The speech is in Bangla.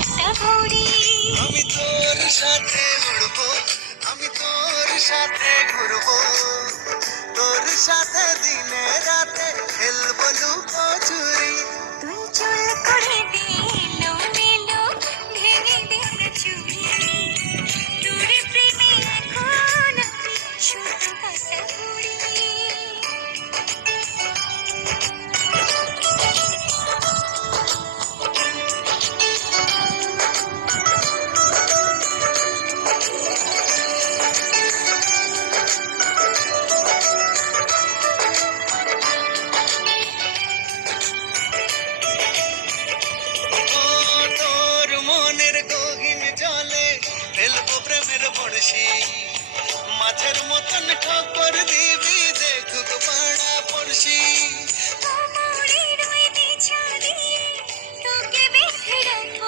একটা ঘুড়ি। আমি তোর সাথে উড়বো, আমি তোর সাথে ঘুরবো, তোর সাথে দিনে রাতে খেলবো লুকোচুরি। তুই চুল করে দে এলোমেলো, ভেঙে দে না চুড়ি। তোর প্রেমে এখন আমি শুধু কাঁটা ঘুড়ি। ও তোর মনের গহীন জলে ফেলবো প্রেমের বড়শি, মাছের মতন ঠোকর দিয়ে